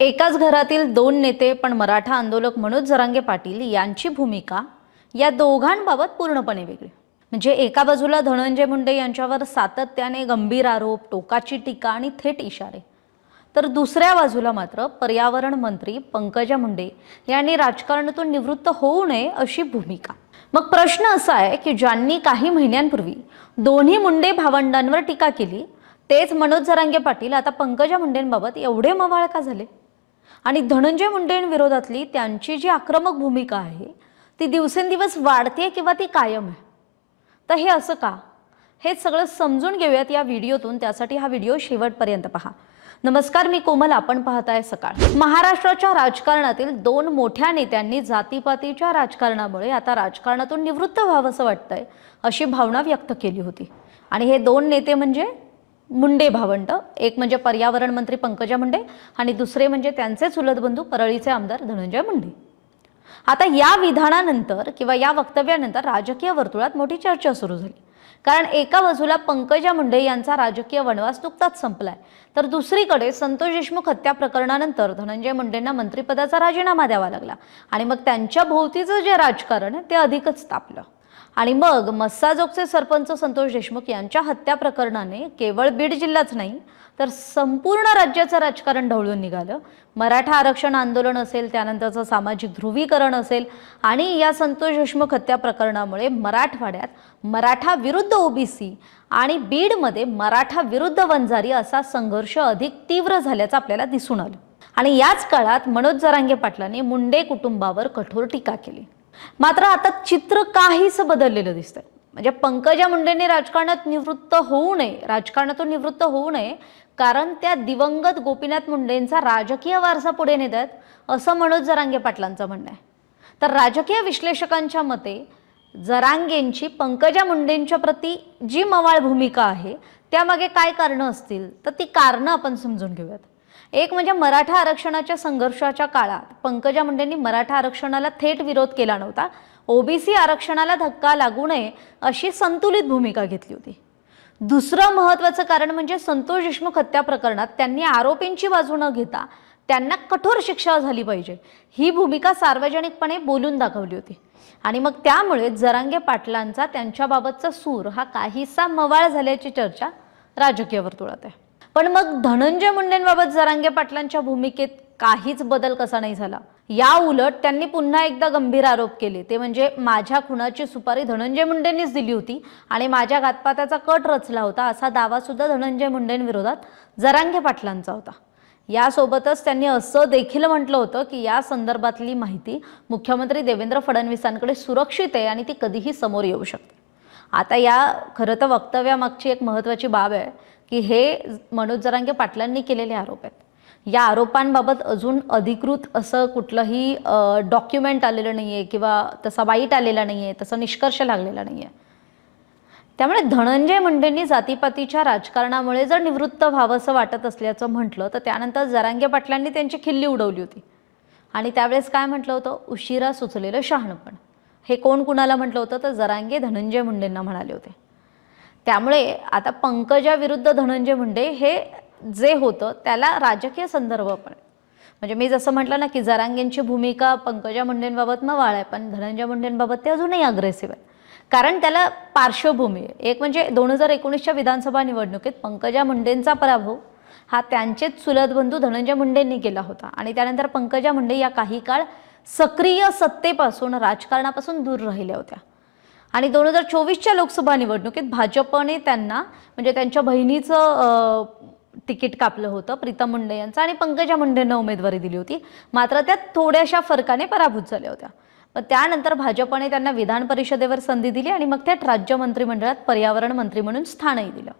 एकाच घरातील दोन नेते पण मराठा आंदोलक मनोज जरांगे पाटील यांची भूमिका या दोघांबाबत पूर्णपणे वेगळी। म्हणजे एका बाजूला धनंजय मुंडे यांच्यावर सातत्याने गंभीर आरोप, टोकाची टीका आणि थेट इशारे, तर दुसऱ्या बाजूला मात्र पर्यावरण मंत्री पंकजा मुंडे यांनी राजकारणातून निवृत्त होऊ नये अशी भूमिका। मग प्रश्न असा आहे की ज्यांनी काही महिन्यांपूर्वी दोन्ही मुंडे भावंडांवर टीका केली तेच मनोज जरांगे पाटील आता पंकजा मुंडेंबाबत एवढे मवाळ का झाले? आणि धनंजय मुंडेंविरोधातली त्यांची जी आक्रमक भूमिका आहे ती दिवसेंदिवस वाढते किंवा ती कायम आहे? तर हे असं का? हे सगळं समजून घेऊयात या व्हिडिओतून। त्यासाठी हा व्हिडिओ शेवटपर्यंत पहा। नमस्कार, मी कोमल, आपण पाहताय सकाळ। महाराष्ट्राच्या राजकारणातील दोन मोठ्या नेत्यांनी जातीपातीच्या राजकारणामुळे आता राजकारणातून निवृत्त व्हावंसं वाटतंय अशी भावना व्यक्त केली होती। आणि हे दोन नेते म्हणजे मुंडे भावंड, एक म्हणजे पर्यावरण मंत्री पंकजा मुंडे आणि दुसरे म्हणजे त्यांचे चुलत बंधू परळीचे आमदार धनंजय मुंडे। आता या विधानानंतर किंवा या वक्तव्यानंतर राजकीय वर्तुळात मोठी चर्चा सुरू झाली। कारण एका बाजूला पंकजा मुंडे यांचा राजकीय वनवास नुकताच संपलाय, तर दुसरीकडे संतोष देशमुख हत्या प्रकरणानंतर धनंजय मुंडेंना मंत्रिपदाचा राजीनामा द्यावा लागला आणि मग त्यांच्या भोवतीचं जे राजकारण आहे ते अधिकच तापलं। आणि मग मस्साजोगचे सरपंच संतोष देशमुख यांच्या हत्या प्रकरणाने केवळ बीड जिल्हाच नाही तर संपूर्ण राज्याचं राजकारण ढवळून निघालं। मराठा आरक्षण आंदोलन असेल, त्यानंतरचं सामाजिक ध्रुवीकरण असेल आणि या संतोष देशमुख हत्या प्रकरणामुळे मराठवाड्यात मराठा विरुद्ध ओबीसी आणि बीडमध्ये मराठा विरुद्ध वंजारी असा संघर्ष अधिक तीव्र झाल्याचं आपल्याला दिसून आलं। आणि याच काळात मनोज जरांगे पाटलांनी मुंडे कुटुंबावर कठोर टीका केली। मात्र आता चित्र काहीच बदललेलं दिसतंय। म्हणजे पंकजा मुंडेंनी राजकारणातून निवृत्त होऊ नये कारण त्या दिवंगत गोपीनाथ मुंडेंचा राजकीय वारसा पुढे नेत आहेत असं मनोज जरांगे पाटलांचं म्हणणं आहे। तर राजकीय विश्लेषकांच्या मते जरांगेंची पंकजा मुंडेंच्या प्रती जी मवाळ भूमिका आहे त्यामागे काय कारणं असतील तर ती कारणं आपण समजून घेऊयात। एक म्हणजे मराठा आरक्षणाच्या संघर्षाच्या काळात पंकजा मुंडेंनी मराठा आरक्षणाला थेट विरोध केला नव्हता, ओबीसी आरक्षणाला धक्का लागू नये अशी संतुलित भूमिका घेतली होती। दुसरं महत्त्वाचं कारण म्हणजे संतोष देशमुख हत्या प्रकरणात त्यांनी आरोपींची बाजू न घेता त्यांना कठोर शिक्षा झाली पाहिजे ही भूमिका सार्वजनिकपणे बोलून दाखवली होती। आणि मग त्यामुळे जरांगे पाटलांचा त्यांच्याबाबतचा सूर हा काहीसा मवाळ झाल्याची चर्चा राजकीय वर्तुळात आहे। पण मग धनंजय मुंडेंबाबत जरांगे पाटलांच्या भूमिकेत काहीच बदल कसा नाही झाला? या उलट त्यांनी पुन्हा एकदा गंभीर आरोप केले, ते म्हणजे माझ्या खुनाची सुपारी धनंजय मुंडेंनीच दिली होती आणि माझ्या घातपाताचा कट रचला होता असा दावा सुद्धा धनंजय मुंडेंविरोधात जरांगे पाटलांचा होता। यासोबतच त्यांनी असं देखील म्हटलं होतं की या संदर्भातली माहिती मुख्यमंत्री देवेंद्र फडणवीसांकडे सुरक्षित आहे आणि ती कधीही समोर येऊ शकते। आता या खरं तर वक्तव्यामागची एक महत्त्वाची बाब आहे की हे मनोज जरांगे पाटलांनी केलेले आरोप आहेत। या आरोपांबाबत अजून अधिकृत असं कुठलंही डॉक्युमेंट आलेलं नाहीये किंवा तसा वाईट आलेला नाहीये, तसा निष्कर्ष लागलेला नाहीये। त्यामुळे धनंजय मुंडेंनी जातीपातीच्या राजकारणामुळे जर निवृत्त व्हावंसं वाटत असल्याचं म्हटलं तर त्यानंतर जरांगे पाटलांनी त्यांची खिल्ली उडवली होती। आणि त्यावेळेस काय म्हटलं होतं? उशिरा सुचलेलं शहाणपण। हे कोण कुणाला म्हटलं होतं? तर जरांगे धनंजय मुंडेंना म्हणाले होते। त्यामुळे आता पंकजा विरुद्ध धनंजय मुंडे हे जे होतं त्याला राजकीय संदर्भ पण, म्हणजे मी जसं म्हटलं ना की जरांगेंची भूमिका पंकजा मुंडेंबाबत मवाळ आहे, पण धनंजय मुंडेंबाबत ते अजूनही अग्रेसिव्ह आहे। कारण त्याला पार्श्वभूमी आहे। एक म्हणजे 2019च्या विधानसभा निवडणुकीत पंकजा मुंडेंचा पराभव हा त्यांचेच चुलत बंधू धनंजय मुंडेंनी केला होता आणि त्यानंतर पंकजा मुंडे या काही काळ सक्रिय सत्तेपासून, राजकारणापासून दूर राहिल्या होत्या। आणि 2024च्या लोकसभा निवडणुकीत भाजपने त्यांना म्हणजे त्यांच्या बहिणीचं तिकीट कापलं होतं, प्रीतम मुंडे यांचं, आणि पंकजा मुंडेंना उमेदवारी दिली होती। मात्र त्या थोड्याशा फरकाने पराभूत झाल्या होत्या। पण त्यानंतर भाजपने त्यांना विधान परिषदेवर संधी दिली आणि मग थेट राज्य मंत्रिमंडळात पर्यावरण मंत्री म्हणून स्थानही दिलं।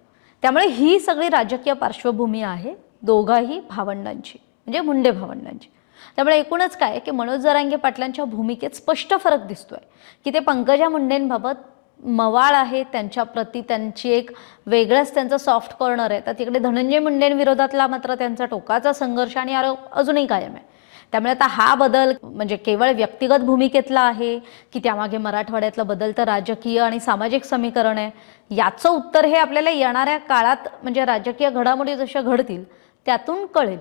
त्यामुळे ही सगळी राजकीय पार्श्वभूमी आहे दोघाही भावंडांची, म्हणजे मुंडे भावंडांची। त्यामुळे एकूणच काय की मनोज जरांगे पाटलांच्या भूमिकेत स्पष्ट फरक दिसतोय की ते पंकजा मुंडेंबाबत मवाळ आहे, त्यांच्या प्रती त्यांची एक वेगळंच त्यांचं सॉफ्ट कॉर्नर आहे। तर तिकडे धनंजय मुंडेंविरोधातला मात्र त्यांचा टोकाचा संघर्ष आणि आरोप अजूनही कायम आहे। त्यामुळे आता हा बदल म्हणजे केवळ व्यक्तिगत भूमिकेतला आहे की त्यामागे मराठवाड्यातलं बदलतं राजकीय आणि सामाजिक समीकरण आहे, याचं उत्तर हे आपल्याला येणाऱ्या काळात म्हणजे राजकीय घडामोडी जशा घडतील त्यातून कळेल।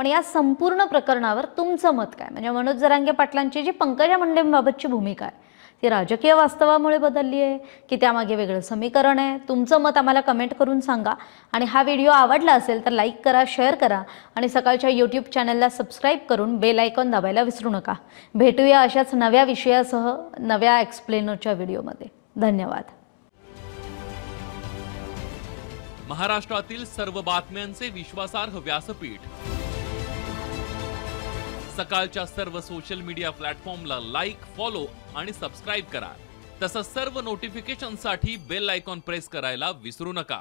पण या संपूर्ण प्रकरणावर तुमचं मत काय? म्हणजे मनोज जरांगे पाटलांची जी पंकजा मुंडेंबाबतची भूमिका आहे ती राजकीय वास्तवामुळे बदलली आहे की त्यामागे वेगळं समीकरण आहे? तुमचं मत आम्हाला कमेंट करून सांगा. आणि हा व्हिडिओ आवडला असेल तर लाईक करा, शेअर करा आणि सकाळच्या यूट्यूब चॅनलला सबस्क्राईब करून बेल आयकॉन दाबायला विसरू नका. भेटूया अशाच नव्या विषयासह नव्या एक्सप्लेनरच्या व्हिडिओमध्ये. धन्यवाद. महाराष्ट्रातील सर्व बातम्यांचे विश्वासार्ह व्यासपीठ सकाळच्या सर्व सोशल मीडिया प्लॅटफॉर्मला लाईक, फॉलो आणि सबस्क्राईब करा. तसंच सर्व नोटिफिकेशनसाठी बेल आयकॉन प्रेस करायला विसरू नका.